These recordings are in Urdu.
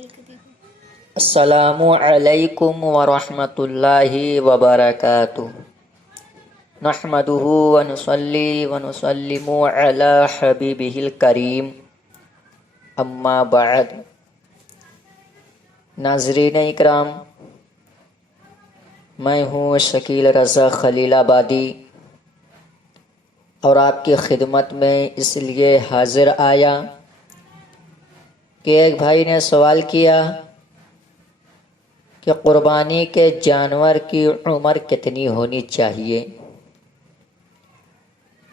السلام علیکم ورحمۃ اللہ وبرکاتہ۔ نحمدہ ونصلی ونسلم علی حبیبہ الکریم، اما بعد۔ ناظرین اکرام، میں ہوں شکیل رضا خلیل آبادی اور آپ کی خدمت میں اس لیے حاضر آیا کہ ایک بھائی نے سوال کیا کہ قربانی کے جانور کی عمر کتنی ہونی چاہیے۔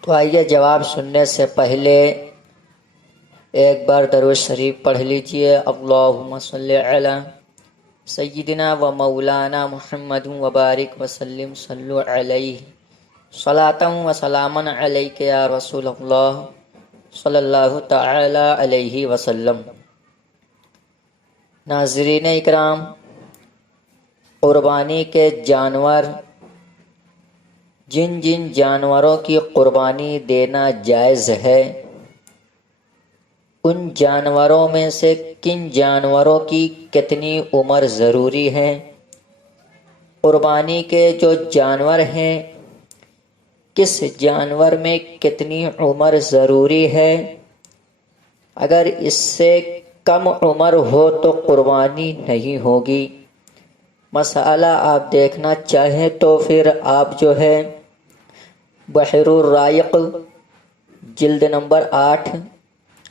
تو آئیے جواب سننے سے پہلے ایک بار درود شریف پڑھ لیجئے۔ اللہم صلی علی سیدنا و مولانا محمد وبارک وسلم، صلو علیہ صلاۃ و سلاما علیک یا رسول اللہ صلی اللہ تعالی علیہ وسلم۔ ناظرین اکرام، قربانی کے جانور، جن جن جانوروں کی قربانی دینا جائز ہے، ان جانوروں میں سے کن جانوروں کی کتنی عمر ضروری ہے، قربانی کے جو جانور ہیں کس جانور میں کتنی عمر ضروری ہے، اگر اس سے کم عمر ہو تو قربانی نہیں ہوگی۔ مسئلہ آپ دیکھنا چاہیں تو پھر آپ جو ہے بحر الرائق جلد نمبر 8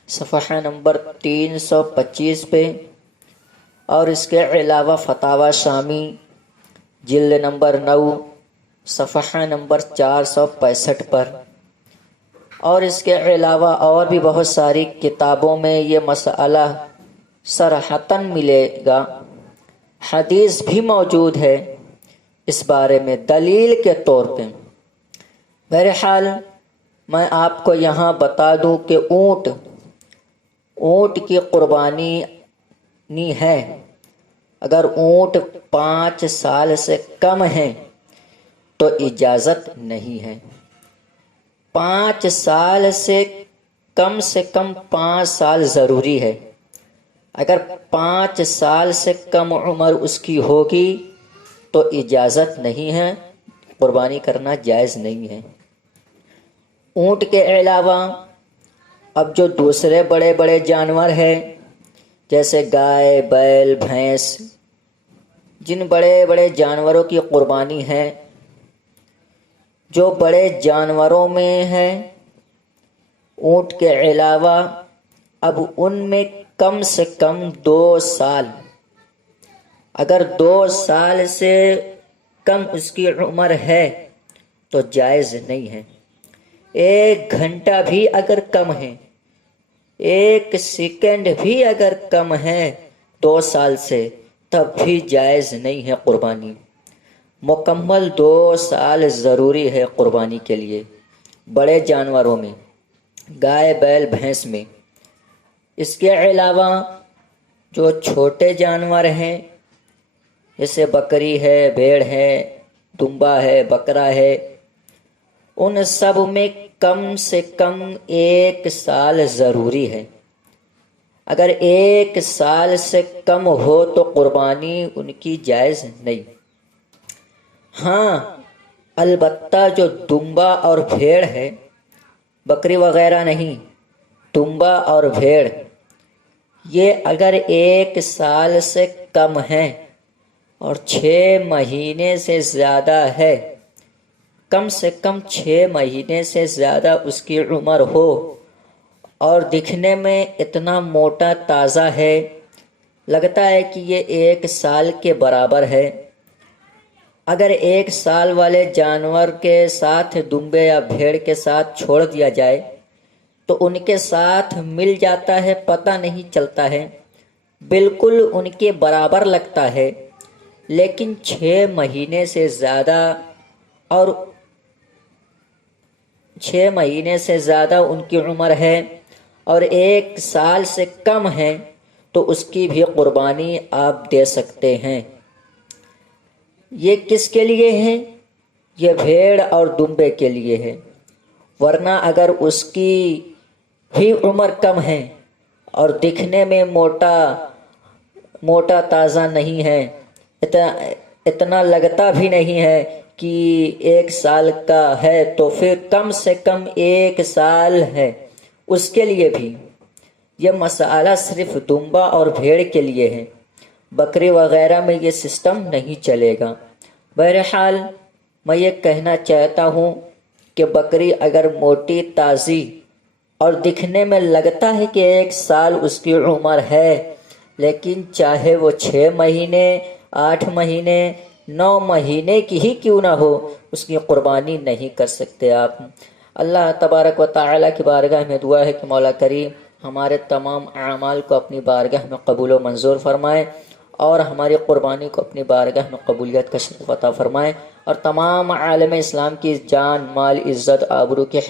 صفحہ نمبر 325 پہ، اور اس کے علاوہ فتاوی شامی جلد نمبر 9 صفحہ نمبر 465 پر، اور اس کے علاوہ اور بھی بہت ساری کتابوں میں یہ مسئلہ صراحتاً ملے گا۔ حدیث بھی موجود ہے اس بارے میں دلیل کے طور پہ۔ بہرحال میں آپ کو یہاں بتا دوں کہ اونٹ کی قربانی ہے۔ اگر اونٹ 5 سال سے کم ہے تو اجازت نہیں ہے۔ 5 سال سے کم 5 سال ضروری ہے۔ اگر 5 سال سے کم عمر اس کی ہوگی تو اجازت نہیں ہے، قربانی کرنا جائز نہیں ہے۔ اونٹ کے علاوہ اب جو دوسرے بڑے بڑے جانور ہیں جیسے گائے، بیل، بھینس، جن بڑے بڑے جانوروں کی قربانی ہے، جو بڑے جانوروں میں ہے اونٹ کے علاوہ، اب ان میں کم سے کم 2 سال، اگر 2 سال سے کم اس کی عمر ہے تو جائز نہیں ہے۔ 1 گھنٹہ بھی اگر کم ہے، 1 سیکنڈ بھی اگر کم ہے 2 سال سے، تب بھی جائز نہیں ہے قربانی۔ مکمل 2 سال ضروری ہے قربانی کے لیے بڑے جانوروں میں، گائے، بیل، بھینس میں۔ اس کے علاوہ جو چھوٹے جانور ہیں جیسے بکری ہے، بھیڑ ہے، دمبا ہے، بکرا ہے، ان سب میں کم سے کم 1 سال ضروری ہے۔ اگر 1 سال سے کم ہو تو قربانی ان کی جائز نہیں۔ ہاں البتہ جو دمبا اور بھیڑ ہے، بکری وغیرہ نہیں، دمبا اور بھیڑ، یہ اگر 1 سال سے کم ہے اور 6 مہینے سے زیادہ ہے، کم سے کم 6 مہینے سے زیادہ اس کی عمر ہو اور دکھنے میں اتنا موٹا تازہ ہے، لگتا ہے کہ یہ 1 سال کے برابر ہے، اگر 1 سال والے جانور کے ساتھ دمبے یا بھیڑ کے ساتھ چھوڑ دیا جائے تو ان کے ساتھ مل جاتا ہے، پتہ نہیں چلتا ہے، بالکل ان کے برابر لگتا ہے، لیکن 6 مہینے سے زیادہ اور 6 مہینے سے زیادہ ان کی عمر ہے اور 1 سال سے کم ہے تو اس کی بھی قربانی آپ دے سکتے ہیں۔ یہ کس کے لیے ہے؟ یہ بھیڑ اور دمبے کے لیے ہے، ورنہ اگر اس کی بھی عمر کم ہے اور دکھنے میں موٹا موٹا تازہ نہیں ہے، اتنا لگتا بھی نہیں ہے کہ 1 سال کا ہے، تو پھر کم سے کم 1 سال ہے اس کے لیے بھی۔ یہ مسئلہ صرف دمبا اور بھیڑ کے لیے ہے، بکری وغیرہ میں یہ سسٹم نہیں چلے گا۔ بہرحال میں یہ کہنا چاہتا ہوں کہ بکری اگر موٹی تازی اور دکھنے میں لگتا ہے کہ 1 سال اس کی عمر ہے، لیکن چاہے وہ 6 مہینے، 8 مہینے، 9 مہینے کی ہی کیوں نہ ہو، اس کی قربانی نہیں کر سکتے آپ۔ اللہ تبارک و تعالیٰ کی بارگاہ میں دعا ہے کہ مولا کریم ہمارے تمام اعمال کو اپنی بارگاہ میں قبول و منظور فرمائے، اور ہماری قربانی کو اپنی بارگاہ میں قبولیت کا شرف عطا فرمائے، اور تمام عالم اسلام کی جان، مال، عزت، آبرو کی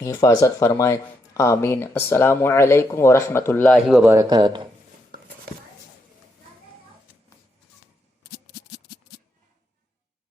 حفاظت فرمائے۔ آمین۔ السلام علیکم ورحمۃ اللہ وبرکاتہ۔